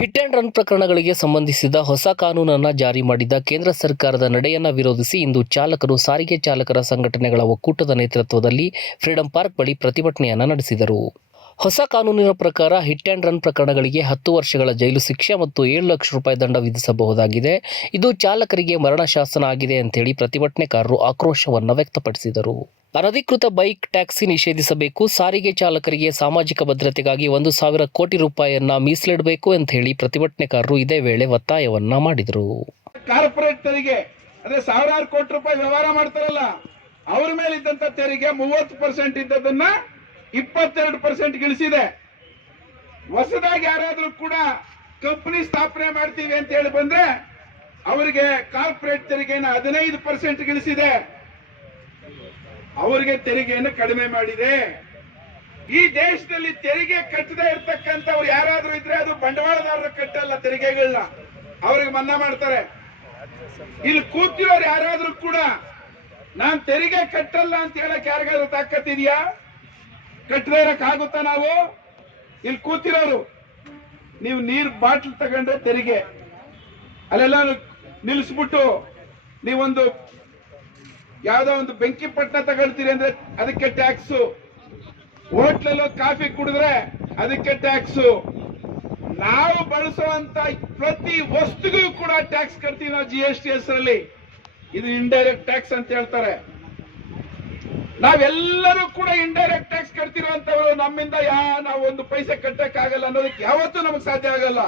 Hit and run ಪ್ರಕರಣಗಳಿಗೆ ಸಂಬಂಧಿಸಿದ ಹೊಸ ಕಾನೂನನ್ನು ಜಾರಿ ಮಾಡಿದ ಕೇಂದ್ರ ಸರ್ಕಾರದ ನಡೆಯನ್ನು ವಿರೋಧಿಸಿ ಇಂದು ಚಾಲಕರು ಸಾರಿಗೆ ಚಾಲಕರ ಸಂಘಟನೆಗಳ ಒಕ್ಕೂಟದ ನೇತೃತ್ವದಲ್ಲಿ ಫ್ರೀಡಂ ಪಾರ್ಕ್ ಬಳಿ ಪ್ರತಿಭಟನೆಯನ್ನು ನಡೆಸಿದರು. ಹೊಸ ಕಾನೂನಿನ ಪ್ರಕಾರ ಹಿಟ್ ಆ್ಯಂಡ್ ರನ್ ಪ್ರಕರಣಗಳಿಗೆ ಹತ್ತು ವರ್ಷಗಳ ಜೈಲು ಶಿಕ್ಷೆ ಮತ್ತು ಏಳು ಲಕ್ಷ ರೂಪಾಯಿ ದಂಡ ವಿಧಿಸಬಹುದಾಗಿದೆ. ಇದು ಚಾಲಕರಿಗೆ ಮರಣ ಶಾಸನ ಆಗಿದೆ ಅಂತೇಳಿ ಪ್ರತಿಭಟನೆಕಾರರು ಆಕ್ರೋಶವನ್ನು ವ್ಯಕ್ತಪಡಿಸಿದರು. ಅನಧಿಕೃತ ಬೈಕ್ ಟ್ಯಾಕ್ಸಿ ನಿಷೇಧಿಸಬೇಕು, ಸಾರಿಗೆ ಚಾಲಕರಿಗೆ ಸಾಮಾಜಿಕ ಭದ್ರತೆಗಾಗಿ ಒಂದು ಸಾವಿರ ಕೋಟಿ ರೂಪಾಯಿಯನ್ನ ಮೀಸಲಿಡಬೇಕು ಅಂತ ಹೇಳಿ ಪ್ರತಿಭಟನೆಕಾರರು ಇದೇ ವೇಳೆ ಒತ್ತಾಯವನ್ನ ಮಾಡಿದರು. ಕಾರ್ಪೊರೇಟ್ ತೆರಿಗೆ ಅದೇ ಸಾವಿರಾರು ಕೋಟಿ ರೂಪಾಯಿ ವ್ಯವಹಾರ ಮಾಡ್ತಾರಲ್ಲ, ಅವ್ರ ಮೇಲೆ ಇದ್ದಂತ ತೆರಿಗೆ ಮೂವತ್ತು ಪರ್ಸೆಂಟ್ ಇದ್ದದನ್ನ ಇಪ್ಪತ್ತೆರಡು ಪರ್ಸೆಂಟ್ ಗಿಳಿಸಿದೆ. ಹೊಸದಾಗಿ ಯಾರಾದ್ರೂ ಕೂಡ ಕಂಪನಿ ಸ್ಥಾಪನೆ ಮಾಡ್ತೀವಿ ಅಂತ ಹೇಳಿ ಬಂದ್ರೆ, ಅವರಿಗೆ ಕಾರ್ಪೊರೇಟ್ ತೆರಿಗೆನ ಹದಿನೈದು ಪರ್ಸೆಂಟ್ ಇಳಿಸಿದೆ ಅವರಿಗೆ ತೆರಿಗೆಯನ್ನು ಕಡಿಮೆ ಮಾಡಿದೆ. ಈ ದೇಶದಲ್ಲಿ ತೆರಿಗೆ ಕಟ್ಟದೇ ಇರ್ತಕ್ಕಂಥವ್ರು ಯಾರಾದ್ರೂ ಇದ್ರೆ ಅದು ಬಂಡವಾಳದಾರರು ಕಟ್ಟಲ್ಲ ತೆರಿಗೆಗಳನ್ನ ಅವ್ರಿಗೆ ಮನ್ನಾ ಮಾಡ್ತಾರೆ. ಇಲ್ಲಿ ಕೂತಿರೋರು ಯಾರಾದ್ರೂ ಕೂಡ, ನಾನ್ ತೆರಿಗೆ ಕಟ್ಟಲ್ಲ ಅಂತ ಹೇಳಕ್ ಯಾರಿಗಾದ್ರೂ ತಾಕತ್ತಿದ್ಯಾ? ಕಟ್ಟದೇ ಇರಕ್ ಆಗುತ್ತಾ ನಾವು? ಇಲ್ಲಿ ಕೂತಿರೋರು, ನೀವು ನೀರ್ ಬಾಟ್ಲ್ ತಗೊಂಡ್ರೆ ತೆರಿಗೆ. ಅಲ್ಲೆಲ್ಲ ನಿಲ್ಲಿಸ್ಬಿಟ್ಟು ನೀವೊಂದು ಯಾವ್ದೋ ಒಂದು ಬೆಂಕಿ ಪಟ್ಟಣ ತಗೊಳ್ತೀರಿ ಅಂದ್ರೆ ಅದಕ್ಕೆ ಟ್ಯಾಕ್ಸು. ಹೋಟ್ಲಲ್ಲಿ ಕಾಫಿ ಕುಡಿದ್ರೆ ಅದಕ್ಕೆ ಟ್ಯಾಕ್ಸು. ನಾವು ಬಳಸುವಂತ ಪ್ರತಿ ವಸ್ತುಗೂ ಕೂಡ ಟ್ಯಾಕ್ಸ್ ಕಟ್ತೀವಿ ನಾವು ಜಿ ಎಸ್ ಟಿ ಹೆಸರಲ್ಲಿ. ಇದು ಇಂಡೈರೆಕ್ಟ್ ಟ್ಯಾಕ್ಸ್ ಅಂತ ಹೇಳ್ತಾರೆ. ನಾವೆಲ್ಲರೂ ಕೂಡ ಇಂಡೈರೆಕ್ಟ್ ಟ್ಯಾಕ್ಸ್ ಕಟ್ತಿರುವಂತವರು ನಮ್ಮಿಂದ, ಯಾ, ನಾವು ಒಂದು ಪೈಸೆ ಕಟ್ಟಕ್ಕಾಗಲ್ಲ ಅನ್ನೋದಕ್ಕೆ ಯಾವತ್ತೂ ನಮಗೆ ಸಾಧ್ಯ ಆಗಲ್ಲ.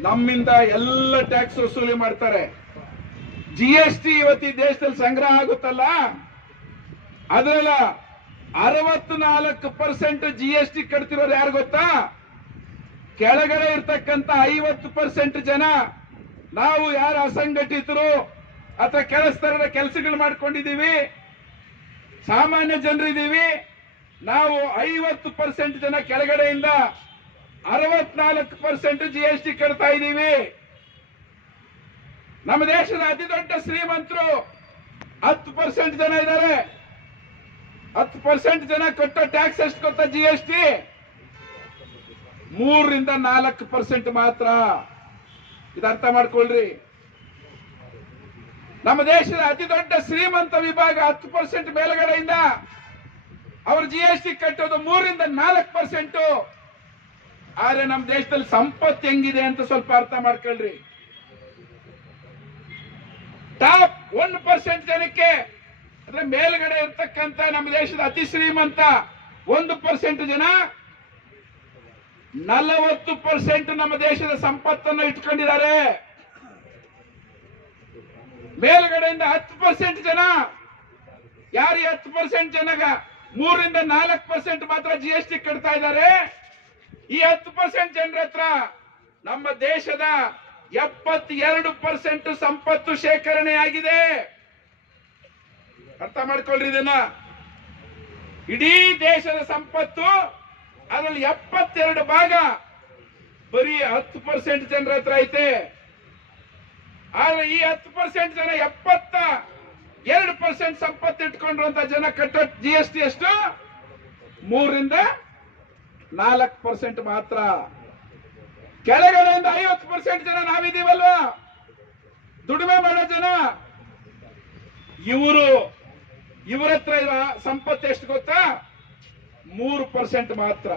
ನಮ್ಮಿಂದ ಎಲ್ಲ ಟ್ಯಾಕ್ಸ್ ವಸೂಲಿ ಮಾಡ್ತಾರೆ. ಜಿ ಎಸ್ ಟಿ ಇವತ್ತು ಈ ದೇಶದಲ್ಲಿ ಸಂಗ್ರಹ ಆಗುತ್ತಲ್ಲ? ಅದರಲ್ಲ ಅರವತ್ನಾಲ್ಕು ಪರ್ಸೆಂಟ್ ಜಿ ಎಸ್ ಟಿ ಕಟ್ತಿರೋರು ಯಾರು ಗೊತ್ತಾ? ಕೆಳಗಡೆ ಇರ್ತಕ್ಕಂತ ಐವತ್ತು ಪರ್ಸೆಂಟ್ ಜನ ನಾವು ಯಾರು ಅಸಂಘಟಿತರು ಅಥವಾ ಕೆಲಸದ ಕೆಲಸಗಳು ಮಾಡ್ಕೊಂಡಿದ್ದೀವಿ? ಸಾಮಾನ್ಯ ಜನರಿದ್ದೀವಿ. ನಾವು ಐವತ್ತು ಪರ್ಸೆಂಟ್ ಜನ ಕೆಳಗಡೆಯಿಂದ ಅರವತ್ನಾಲ್ಕು ಪರ್ಸೆಂಟ್ ಜಿ ಎಸ್ ಟಿ ಕಟ್ತಾ ಇದ್ದೀವಿ. ನಮ್ಮ ದೇಶದ ಅತಿ ದೊಡ್ಡ ಶ್ರೀಮಂತರು ಹತ್ತು ಪರ್ಸೆಂಟ್ ಜನ ಇದ್ದಾರೆ. ಹತ್ತು ಪರ್ಸೆಂಟ್ ಜನ ಕೊಟ್ಟ ಟ್ಯಾಕ್ಸ್ ಎಷ್ಟು ಗೊತ್ತಾ ಜಿ ಎಸ್ ಟಿ ಮೂರರಿಂದ ನಾಲ್ಕು ಪರ್ಸೆಂಟ್ ಮಾತ್ರ. ಇದು ಅರ್ಥ ಮಾಡ್ಕೊಳ್ರಿ. ನಮ್ಮ ದೇಶದ ಅತಿ ದೊಡ್ಡ ಶ್ರೀಮಂತ ವಿಭಾಗ ಹತ್ತು ಪರ್ಸೆಂಟ್ ಮೇಲ್ಗಡೆಯಿಂದ ಅವರು ಜಿ ಎಸ್ ಟಿ ಕಟ್ಟೋದು ಮೂರರಿಂದ ನಾಲ್ಕು ಪರ್ಸೆಂಟ್ ಆದ್ರೆ ನಮ್ಮ ದೇಶದಲ್ಲಿ ಸಂಪತ್ತು ಹೆಂಗಿದೆ ಅಂತ ಸ್ವಲ್ಪ ಅರ್ಥ ಮಾಡ್ಕೊಳ್ರಿ. ಟಾಪ್ ಒನ್ ಪರ್ಸೆಂಟ್ ಜನಕ್ಕೆ, ಅಂದ್ರೆ ಮೇಲ್ಗಡೆ ಇರ್ತಕ್ಕಂತ ನಮ್ಮ ದೇಶದ ಅತಿ ಶ್ರೀಮಂತ ಒಂದು ಪರ್ಸೆಂಟ್ ಜನ, ನಲವತ್ತು ಪರ್ಸೆಂಟ್ ನಮ್ಮ ದೇಶದ ಸಂಪತ್ತನ್ನ ಇಟ್ಕೊಂಡಿದ್ದಾರೆ. ಮೇಲ್ಗಡೆಯಿಂದ ಹತ್ತು ಪರ್ಸೆಂಟ್ ಜನ, ಯಾರು ಹತ್ತು ಪರ್ಸೆಂಟ್ ಜನಗ ಮೂರಿಂದ ನಾಲ್ಕು ಪರ್ಸೆಂಟ್ ಮಾತ್ರ ಜಿ ಎಸ್ ಟಿ ಕಟ್ತಾ ಇದ್ದಾರೆ, ಈ ಹತ್ತು ಪರ್ಸೆಂಟ್ ಜನರ ಹತ್ರ ನಮ್ಮ ದೇಶದ ಎಪ್ಪತ್ತೆರಡು ಪರ್ಸೆಂಟ್ ಸಂಪತ್ತು ಶೇಖರಣೆ ಆಗಿದೆ. ಅರ್ಥ ಮಾಡ್ಕೊಳ್ರಿ ಇದನ್ನ. ಇಡೀ ದೇಶದ ಸಂಪತ್ತು, ಅದರಲ್ಲಿ ಎಪ್ಪತ್ತೆರಡು ಭಾಗ ಬರೀ ಹತ್ತು ಪರ್ಸೆಂಟ್ ಜನರ ಹತ್ರ ಐತೆ. ಆದ್ರೆ ಈ ಹತ್ತು ಪರ್ಸೆಂಟ್ ಜನ ಎಪ್ಪತ್ತ ಎರಡು ಪರ್ಸೆಂಟ್ ಸಂಪತ್ತು ಇಟ್ಕೊಂಡಿರುವಂತ ಜನ ಕಟ್ಟೋ ಜಿ ಎಸ್ ಟಿ ಎಷ್ಟು? ಮೂರರಿಂದ ನಾಲ್ಕು ಪರ್ಸೆಂಟ್ ಮಾತ್ರ. ಕೆಳಗಡೆಯಿಂದ ಐವತ್ತು ಪರ್ಸೆಂಟ್ ಜನ ನಾವಿದ್ದೀವಲ್ವಾ? ದುಡಿಮೆ ಮಾಡೋ ಜನ. ಇವರು, ಇವರ ಹತ್ರ ಇರೋ ಸಂಪತ್ತು ಎಷ್ಟು ಗೊತ್ತಾ? ಮೂರು ಪರ್ಸೆಂಟ್ ಮಾತ್ರ.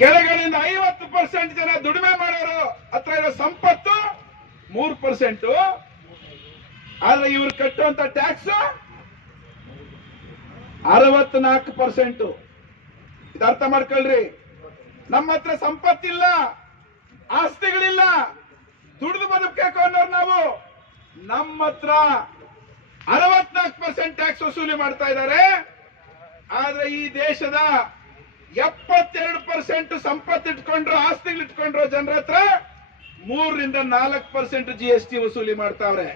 ಕೆಳಗಡೆಯಿಂದ ಐವತ್ತು ಪರ್ಸೆಂಟ್ ಜನ ದುಡಿಮೆ ಮಾಡೋರು ಹತ್ರ ಇರೋ ಸಂಪತ್ತು ಮೂರು ಪರ್ಸೆಂಟ್ ಆದ್ರೆ ಇವ್ರು ಕಟ್ಟುವಂತ ಟ್ಯಾಕ್ಸ್ ಅರವತ್ನಾಲ್ಕು ಪರ್ಸೆಂಟ್ ಇದು ಅರ್ಥ ಮಾಡ್ಕೊಳ್ರಿ. ನಮ್ಮ ಹತ್ರ ಸಂಪತ್ತಿಲ್ಲ, ಆಸ್ತಿಗಳಿಲ್ಲ. ದುಡಿದು ಬದುಕಬೇಕು ಅನ್ನೋರು ನಾವು. ನಮ್ಮ ಹತ್ರ ಅರವತ್ನಾಲ್ಕು ಪರ್ಸೆಂಟ್ ಟ್ಯಾಕ್ಸ್ ವಸೂಲಿ ಮಾಡ್ತಾ ಇದ್ದಾರೆ. ಆದ್ರೆ ಈ ದೇಶದ ಎಪ್ಪತ್ತೆರಡು ಪರ್ಸೆಂಟ್ ಸಂಪತ್ತು ಇಟ್ಕೊಂಡ್ರು, ಆಸ್ತಿಗಳು ಇಟ್ಕೊಂಡ್ರು ಜನರ ಹತ್ರ ಮೂರರಿಂದ ನಾಲ್ಕು ಪರ್ಸೆಂಟ್ ಜಿ ಎಸ್ ಟಿ ವಸೂಲಿ ಮಾಡ್ತಾವ್ರೆ.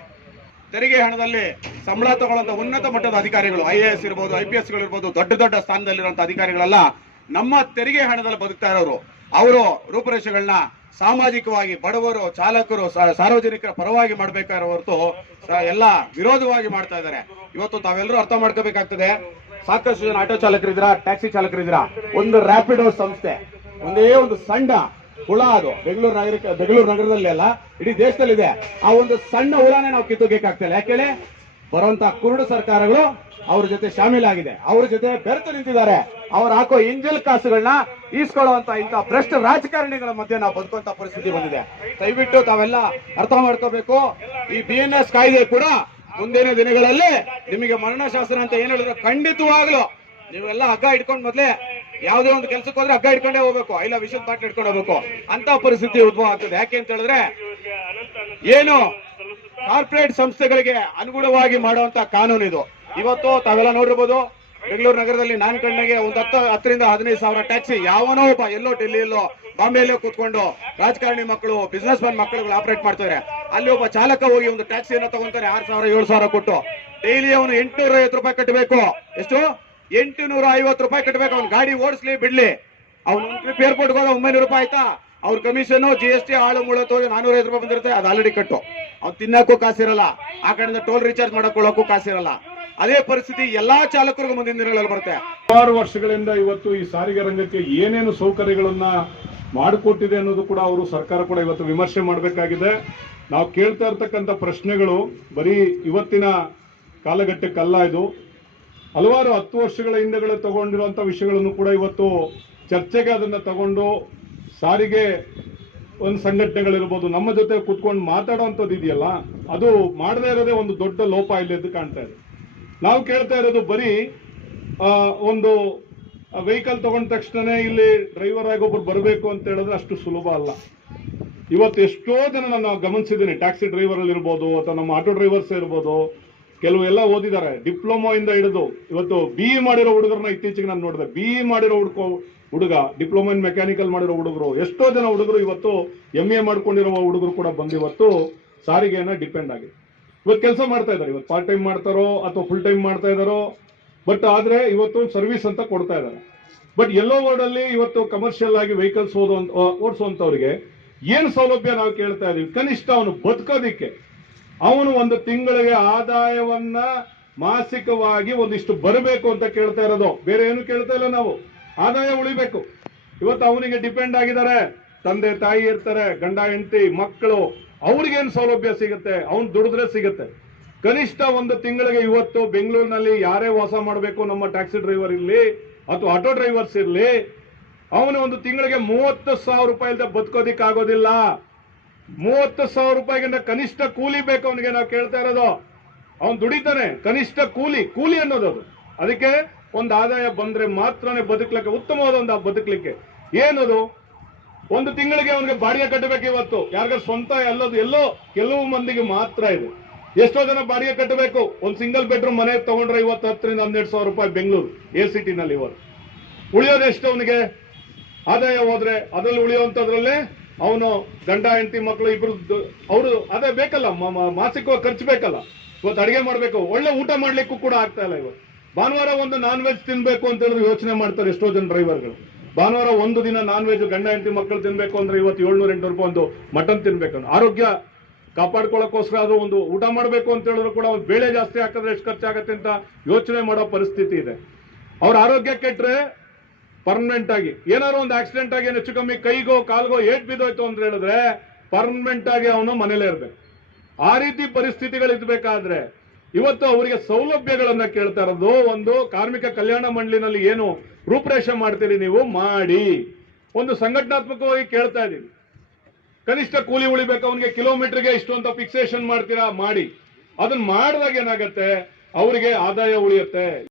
ತೆರಿಗೆ ಹಣದಲ್ಲಿ ಸಂಬಳ ತಗೊಳ್ಳುವಂತ ಉನ್ನತ ಮಟ್ಟದ ಅಧಿಕಾರಿಗಳು ಐ ಎ ಎಸ್ ಇರ್ಬೋದು ಐ ಪಿ ಎಸ್ಗಳಿರ್ಬೋದು ದೊಡ್ಡ ದೊಡ್ಡ ಸ್ಥಾನದಲ್ಲಿರುವಂತಹ ಅಧಿಕಾರಿಗಳೆಲ್ಲ ನಮ್ಮ ತೆರಿಗೆ ಹಣದಲ್ಲಿ ಬದುಕ್ತಾ ಇರೋರು, ಅವರು ರೂಪುರೇಷೆಗಳನ್ನ ಸಾಮಾಜಿಕವಾಗಿ ಬಡವರು, ಚಾಲಕರು ಸಾರ್ವಜನಿಕರ ಪರವಾಗಿ ಮಾಡ್ಬೇಕಾಗಿರೋ ಹೊರತು ಎಲ್ಲ ವಿರೋಧವಾಗಿ ಮಾಡ್ತಾ ಇದ್ದಾರೆ. ಇವತ್ತು ತಾವೆಲ್ಲರೂ ಅರ್ಥ ಮಾಡ್ಕೋಬೇಕಾಗ್ತದೆ. ಸಾಕಷ್ಟು ಜನ ಆಟೋ ಚಾಲಕರಿದ್ದೀರಾ, ಟ್ಯಾಕ್ಸಿ ಚಾಲಕರಿದ್ದೀರಾ? ಒಂದು ರ್ಯಾಪಿಡೋ ಸಂಸ್ಥೆ, ಒಂದೇ ಒಂದು ಸಣ್ಣ ಹುಳ ಅದು. ಬೆಂಗಳೂರು ನಗರ ಬೆಂಗಳೂರು ನಗರದಲ್ಲಿ ಅಲ್ಲ, ಇಡೀ ದೇಶದಲ್ಲಿದೆ. ಆ ಒಂದು ಸಣ್ಣ ಹುಳನೇ ನಾವು ಕಿತ್ತೋಬೇಕಾಗ್ತಿಲ್ಲ ಯಾಕೇಳಿ ಬರುವಂತ ಕುರುಡು ಸರ್ಕಾರಗಳು ಅವ್ರ ಜೊತೆ ಶಾಮೀಲಾಗಿದೆ. ಅವ್ರ ಜೊತೆ ಬೆರೆತು ನಿಂತಿದ್ದಾರೆ. ಅವ್ರು ಹಾಕೋ ಇಂಜಲ್ ಕಾಸುಗಳನ್ನ ಈಸ್ಕೊಳ್ಳುವಂತ ಇಂತ ಭ್ರಷ್ಟ ರಾಜಕಾರಣಿಗಳ ಮಧ್ಯೆ ನಾವು ಬದುಕುವಂತ ಪರಿಸ್ಥಿತಿ ಬಂದಿದೆ. ದಯವಿಟ್ಟು ತಾವೆಲ್ಲ ಅರ್ಥ ಮಾಡ್ಕೋಬೇಕು. ಈ ಬಿ ಎನ್ ಎಸ್ ಕಾಯ್ದೆ ಕೂಡ ಮುಂದಿನ ದಿನಗಳಲ್ಲಿ ನಿಮಗೆ ಮರಣಶಾಸನ ಅಂತ ಏನ್ ಹೇಳಿದ್ರೆ ಖಂಡಿತವಾಗ್ಲು ನೀವೆಲ್ಲ ಹಗ್ಗ ಇಟ್ಕೊಂಡ್ ಮೊದ್ಲೇ ಯಾವುದೇ ಒಂದು ಕೆಲಸಕ್ಕೆ ಹೋದ್ರೆ ಹಗ್ಗ ಇಟ್ಕೊಂಡೇ ಹೋಗ್ಬೇಕು. ಇಲ್ಲ ವಿಷಯದ ಪಾಠ ಇಟ್ಕೊಂಡು ಹೋಗ್ಬೇಕು. ಅಂತ ಪರಿಸ್ಥಿತಿ ಉದ್ಭವ ಆಗ್ತದೆ. ಯಾಕೆ ಅಂತ ಹೇಳಿದ್ರೆ ಏನು ಕಾರ್ಪೊರೇಟ್ ಸಂಸ್ಥೆಗಳಿಗೆ ಅನುಗುಣವಾಗಿ ಮಾಡುವಂತ ಕಾನೂನು ಇದು. ಇವತ್ತು ತಾವೆಲ್ಲ ನೋಡಿರ್ಬೋದು, ಬೆಂಗಳೂರು ನಗರದಲ್ಲಿ ನಾನ್ ಕಣ್ಣಿಗೆ ಒಂದು ಹತ್ತು, ಹತ್ತರಿಂದ ಹದಿನೈದು ಸಾವಿರ ಟ್ಯಾಕ್ಸಿ ಯಾವನೋ ಒಬ್ಬ ಎಲ್ಲೋ ಡೆಲ್ಲಿಯಲ್ಲೋ, ಬಾಂಬೆಯಲ್ಲೋ ಕೂತ್ಕೊಂಡು ರಾಜಕಾರಣಿ ಮಕ್ಕಳು ಬಿಸ್ನೆಸ್ ಮ್ಯಾನ್ ಮಕ್ಕಳುಗಳು ಆಪರೇಟ್ ಮಾಡ್ತಾರೆ ಅಲ್ಲಿ ಒಬ್ಬ ಚಾಲಕ ಹೋಗಿ ಒಂದು ಟ್ಯಾಕ್ಸಿಯನ್ನು ತಗೊಂತಾರೆ ಆರ್ ಸಾವಿರ, ಏಳು ಸಾವಿರ ಕೊಟ್ಟು. ಡೈಲಿ ಅವನು ಎಂಟುನೂರ ಐವತ್ತು ರೂಪಾಯಿ ಕಟ್ಟಬೇಕು. ಎಷ್ಟು? ಎಂಟುನೂರ ಐವತ್ತು ರೂಪಾಯಿ ಕಟ್ಟಬೇಕು. ಅವ್ನು ಗಾಡಿ ಓಡಿಸ್ಲಿ, ಬಿಡ್ಲಿ. ಅವ್ನು ಒಂದು ಟ್ರಿಪ್ ಏರ್ಪೋರ್ಟ್ ಹೋದ ಒಂಬೈನೂರು ರೂಪಾಯಿ ಆಯ್ತಾ? ಅವ್ರ ಕಮಿಷನ್ ಜಿ ಎಸ್ ಟಿ ಆಳು ಮೂವತ್ತು ನಾನೂರ ಐದು ರೂಪಾಯಿ ಬಂದಿರುತ್ತೆ, ಅದು ಆಲ್ರೆಡಿ ಕಟ್ಟು. ಅವ್ನು ತಿನ್ನಕ್ಕೂ ಕಾಸಿರಲ್ಲ, ಆ ಕಡೆಯಿಂದ ಟೋಲ್ ರೀಚಾರ್ಜ್ ಮಾಡಕೊಳ್ಳೋಕ್ಕೂ ಕಾಸಿರಲ್ಲ. ಅದೇ ಪರಿಸ್ಥಿತಿ ಎಲ್ಲಾ ಚಾಲಕರಿಗೂ ಮುಂದಿನ ದಿನಗಳಲ್ಲಿ ಬರುತ್ತೆ. ಹಲವಾರು ವರ್ಷಗಳಿಂದ ಇವತ್ತು ಈ ಸಾರಿಗೆ ರಂಗಕ್ಕೆ ಏನೇನು ಸೌಕರ್ಯಗಳನ್ನ ಮಾಡಿಕೊಟ್ಟಿದೆ ಅನ್ನೋದು ಕೂಡ ಅವರು ಸರ್ಕಾರ ಕೂಡ ಇವತ್ತು ವಿಮರ್ಶೆ ಮಾಡಬೇಕಾಗಿದೆ. ನಾವು ಕೇಳ್ತಾ ಇರ್ತಕ್ಕಂಥ ಪ್ರಶ್ನೆಗಳು ಬರೀ ಇವತ್ತಿನ ಕಾಲಘಟ್ಟಕ್ಕಲ್ಲ ಇದು. ಹಲವಾರು ಹತ್ತು ವರ್ಷಗಳ ಹಿಂದೆಗಳು ತಗೊಂಡಿರುವಂತ ವಿಷಯಗಳನ್ನು ಕೂಡ ಇವತ್ತು ಚರ್ಚೆಗೆ ಅದನ್ನ ತಗೊಂಡು ಸಾರಿಗೆ ಒಂದು ಸಂಘಟನೆಗಳಿರ್ಬೋದು, ನಮ್ಮ ಜೊತೆ ಕುತ್ಕೊಂಡು ಮಾತಾಡುವಂಥದ್ದು ಇದೆಯಲ್ಲ, ಅದು ಮಾಡದೇ ಇರೋದೇ ಒಂದು ದೊಡ್ಡ ಲೋಪ ಇಲ್ಲಿ ಎದ್ದು ಕಾಣ್ತಾ ಇದೆ. ನಾವು ಕೇಳ್ತಾ ಇರೋದು ಬರೀ ಒಂದು ವೆಹಿಕಲ್ ತಗೊಂಡ ತಕ್ಷಣನೇ ಇಲ್ಲಿ ಡ್ರೈವರ್ ಆಗಿ ಒಬ್ರು ಬರಬೇಕು ಅಂತ ಹೇಳಿದ್ರೆ ಅಷ್ಟು ಸುಲಭ ಅಲ್ಲ. ಇವತ್ತು ಎಷ್ಟೋ ಜನ ನಾನು ಗಮನಿಸಿದ್ದೀನಿ, ಟ್ಯಾಕ್ಸಿ ಡ್ರೈವರ್ ಅಲ್ಲಿ ಇರ್ಬೋದು ಅಥವಾ ನಮ್ಮ ಆಟೋ ಡ್ರೈವರ್ಸ್ ಇರ್ಬೋದು, ಕೆಲವು ಎಲ್ಲ ಓದಿದ್ದಾರೆ. ಡಿಪ್ಲೊಮಾ ಇಂದ ಹಿಡಿದು, ಇವತ್ತು ಬಿ ಮಾಡಿರೋ ಹುಡುಗರನ್ನ ಇತ್ತೀಚೆಗೆ ನಾನು ನೋಡಿದೆ. ಬಿ ಮಾಡಿರೋ ಹುಡುಗ ಹುಡುಗ ಡಿಪ್ಲೊಮಾ ಇನ್ ಮೆಕ್ಯಾನಿಕಲ್ ಮಾಡಿರೋ ಹುಡುಗರು, ಎಷ್ಟೋ ಜನ ಹುಡುಗರು ಇವತ್ತು ಎಂ ಎ ಮಾಡ್ಕೊಂಡಿರುವ ಹುಡುಗರು ಕೂಡ ಬಂದು ಇವತ್ತು ಸಾರಿಗೆಯನ್ನ ಡಿಪೆಂಡ್ ಆಗಿದೆ. ಇವತ್ತು ಕೆಲಸ ಮಾಡ್ತಾ ಇದ್ದಾರೆ. ಇವತ್ತು ಪಾರ್ಟ್ ಟೈಮ್ ಮಾಡ್ತಾರೋ ಅಥವಾ ಫುಲ್ ಟೈಮ್ ಮಾಡ್ತಾ ಇದ್ದಾರೋ ಬಟ್ ಆದ್ರೆ ಇವತ್ತು ಸರ್ವಿಸ್ ಅಂತ ಕೊಡ್ತಾ ಇದ್ದಾರೆ. ಬಟ್ ಎಲ್ಲೋ ವರ್ಡ್ ಅಲ್ಲಿ ಇವತ್ತು ಕಮರ್ಷಿಯಲ್ ಆಗಿ ವೆಹಿಕಲ್ಸ್ ಓಡಿಸುವಂತವ್ರಿಗೆ ಏನ್ ಸೌಲಭ್ಯ ನಾವು ಕೇಳ್ತಾ ಇದೀವಿ ಕನಿಷ್ಠ ಅವನು ಬದುಕೋದಿಕ್ಕೆ. ಅವನು ಒಂದು ತಿಂಗಳಿಗೆ ಆದಾಯವನ್ನ ಮಾಸಿಕವಾಗಿ ಒಂದಿಷ್ಟು ಬರಬೇಕು ಅಂತ ಕೇಳ್ತಾ ಇರೋದು. ಬೇರೆ ಏನು ಕೇಳ್ತಾ ಇಲ್ಲ ನಾವು. ಆದಾಯ ಉಳಿಬೇಕು. ಇವತ್ತು ಅವನಿಗೆ ಡಿಪೆಂಡ್ ಆಗಿದ್ದಾರೆ. ತಂದೆ, ತಾಯಿ ಇರ್ತಾರೆ, ಗಂಡ, ಹೆಂಡತಿ, ಮಕ್ಕಳು. ಅವ್ರಿಗೇನು ಸೌಲಭ್ಯ ಸಿಗುತ್ತೆ? ಅವ್ನು ದುಡಿದ್ರೆ ಸಿಗುತ್ತೆ. ಕನಿಷ್ಠ ಒಂದು ತಿಂಗಳಿಗೆ ಇವತ್ತು ಬೆಂಗಳೂರಿನಲ್ಲಿ ಯಾರೇ ವಾಸ ಮಾಡಬೇಕು ನಮ್ಮ ಟ್ಯಾಕ್ಸಿ ಡ್ರೈವರ್ ಇರಲಿ ಅಥವಾ ಆಟೋ ಡ್ರೈವರ್ಸ್ ಇರಲಿ, ಅವನು ಒಂದು ತಿಂಗಳಿಗೆ ಮೂವತ್ತು ಸಾವಿರ ರೂಪಾಯಿ ಬದುಕೋದಿಕ್ ಆಗೋದಿಲ್ಲ. ಮೂವತ್ತು ಸಾವಿರ ರೂಪಾಯಿಗಿಂತ ಕನಿಷ್ಠ ಕೂಲಿ ಬೇಕು ಅವನಿಗೆ. ನಾವು ಕೇಳ್ತಾ ಇರೋದು, ಅವನು ದುಡಿತಾನೆ. ಕನಿಷ್ಠ ಕೂಲಿ ಕೂಲಿ ಅನ್ನೋದು ಅದು. ಅದಕ್ಕೆ ಒಂದು ಆದಾಯ ಬಂದ್ರೆ ಮಾತ್ರನೇ ಬದುಕಲಿಕ್ಕೆ ಉತ್ತಮವಾದ ಒಂದು ಬದುಕಲಿಕ್ಕೆ. ಏನದು? ಒಂದು ತಿಂಗಳಿಗೆ ಅವನಿಗೆ ಬಾಡಿಗೆ ಕಟ್ಟಬೇಕು ಇವತ್ತು. ಯಾರಿಗಾದ್ರು ಸ್ವಂತ ಎಲ್ಲದು, ಎಲ್ಲೋ ಕೆಲವು ಮಂದಿಗೆ ಮಾತ್ರ ಇದೆ. ಎಷ್ಟೋ ಜನ ಬಾಡಿಗೆ ಕಟ್ಟಬೇಕು. ಒಂದು ಸಿಂಗಲ್ ಬೆಡ್ರೂಮ್ ಮನೆ ತಗೊಂಡ್ರೆ ಇವತ್ತು ಹತ್ತರಿಂದ ಹನ್ನೆರಡು ಸಾವಿರ ರೂಪಾಯಿ ಬೆಂಗಳೂರು, ಎ ಸಿಟಿನಲ್ಲಿ ಇವತ್ತು. ಉಳಿಯೋದು ಎಷ್ಟು ಅವನಿಗೆ? ಆದಾಯ ಹೋದ್ರೆ ಅದರಲ್ಲಿ ಉಳಿಯುವಂತದ್ರಲ್ಲೇ ಅವನು ಗಂಡ, ಹೆಂಡತಿ, ಮಕ್ಕಳು ಇಬ್ರು ಅವರು ಅದೇ ಬೇಕಲ್ಲ ಮಾಸಿಕ ಖರ್ಚು ಬೇಕಲ್ಲ. ಇವತ್ತು ಅಡಿಗೆ ಮಾಡಬೇಕು. ಒಳ್ಳೆ ಊಟ ಮಾಡ್ಲಿಕ್ಕೂ ಕೂಡ ಆಗ್ತಾ ಇಲ್ಲ ಇವತ್ತು. ಭಾನುವಾರ ಒಂದು ನಾನ್ ವೆಜ್ ತಿನ್ಬೇಕು ಅಂತ ಹೇಳಿದ್ರೆ ಯೋಚನೆ ಮಾಡ್ತಾರೆ ಎಷ್ಟೋ ಜನ ಡ್ರೈವರ್ಗಳು ಭಾನುವಾರ ಒಂದು ದಿನ ನಾನ್ ವೆಜ್ ಗಂಡ ಹೆಂಡತಿ ಮಕ್ಕಳು ತಿನ್ಬೇಕು ಅಂದ್ರೆ ಇವತ್ತು ಏಳ್ನೂರ ಎಂಟು ರೂಪಾಯಿ ಒಂದು ಮಟನ್ ತಿನ್ಬೇಕು ಆರೋಗ್ಯ ಕಾಪಾಡ್ಕೊಳ್ಳೋಕೋಸ್ಕರ ಅದು ಒಂದು ಊಟ ಮಾಡಬೇಕು ಅಂತ ಹೇಳಿದ್ರು ಕೂಡ ಒಂದು ಬೇಳೆ ಜಾಸ್ತಿ ಹಾಕಿದ್ರೆ ಎಷ್ಟು ಖರ್ಚಾಗತ್ತೆ ಅಂತ ಯೋಚನೆ ಮಾಡೋ ಪರಿಸ್ಥಿತಿ ಇದೆ. ಅವ್ರ ಆರೋಗ್ಯ ಕೆಟ್ಟರೆ ಪರ್ಮನೆಂಟ್ ಆಗಿ. ಏನಾದ್ರು ಒಂದು ಆಕ್ಸಿಡೆಂಟ್ ಆಗಿ ಹೆಚ್ಚು ಕಮ್ಮಿ ಕೈಗೋ, ಕಾಲ್ಗೋ ಏಟ್ ಬಿದ್ದೋಯ್ತು ಅಂತ ಹೇಳಿದ್ರೆ ಪರ್ಮನೆಂಟ್ ಆಗಿ ಅವನು ಮನೇಲೇ ಇರಬೇಕು. ಆ ರೀತಿ ಪರಿಸ್ಥಿತಿಗಳು ಇದ್ಬೇಕಾದ್ರೆ ಇವತ್ತು ಅವರಿಗೆ ಸೌಲಭ್ಯಗಳನ್ನ ಕೇಳ್ತಾ ಇರೋದು, ಒಂದು ಕಾರ್ಮಿಕ ಕಲ್ಯಾಣ ಮಂಡಳಿನಲ್ಲಿ ಏನು ರೂಪರೇಷೆ ಮಾಡ್ತೀರಿ ನೀವು, ಮಾಡಿ. ಒಂದು ಸಂಘಟನಾತ್ಮಕವಾಗಿ ಕೇಳ್ತಾ ಇದ್ದೀವಿ ಕನಿಷ್ಠ ಕೂಲಿ ಉಳಿಬೇಕು, ಅವನಿಗೆ ಕಿಲೋಮೀಟರ್ಗೆ ಇಷ್ಟು ಅಂತ ಫಿಕ್ಸೇಷನ್ ಮಾಡ್ತೀರಾ, ಮಾಡಿ. ಅದನ್ನ ಮಾಡಿದಾಗ ಏನಾಗತ್ತೆ? ಅವರಿಗೆ ಆದಾಯ ಉಳಿಯುತ್ತೆ.